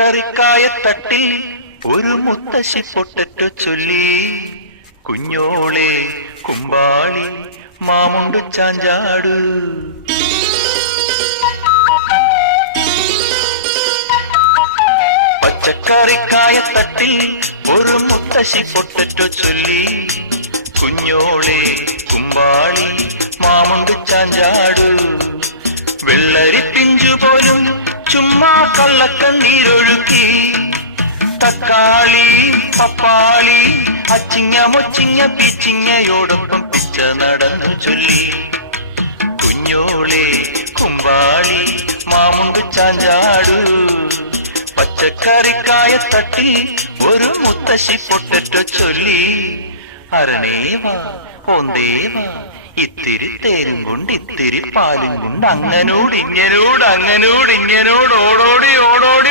പച്ചക്കറിക്കായത്തട്ടിൽ ഒരു മുത്തശ്ശി പൊട്ടറ്റോ ചൊല്ലി. കുഞ്ഞോളെ കുമ്പാളി മാമുണ്ടു ചാഞ്ചാടു. പച്ചക്കറിക്കായത്തട്ടിൽ ഒരു മുത്തശ്ശി പൊട്ടറ്റോ ചൊല്ലി. കുഞ്ഞോളെ കുമ്പാളി മാമുണ്ടു ചാഞ്ചാടു. വെള്ളരി പിഞ്ചു പോലും ചുമ്മാ കള്ളക്കണ്ണീരൊഴുക്കി. തക്കാളി പപ്പാളി അച്ചിങ്ങ മൊച്ചിങ്ങ പിച്ചിങ്ങയോടൊപ്പം പിച്ച നടന്നു ചൊല്ലി. കുഞ്ഞോളെ കുമ്പാളി മാമുണ്ടു ചാഞ്ചാടു. പച്ചക്കറിക്കായത്തട്ടിൽ ഒരു മുത്തശ്ശി പൊട്ടറ്റോ ചൊല്ലി. അരണേവാ ഓന്തേവാ ഇത്തിരി തേരും കൊണ്ട് ഇത്തിരി പാലും കൊണ്ട് അങ്ങനോട് ഇങ്ങനോട് ഓടോടി ഓടോടി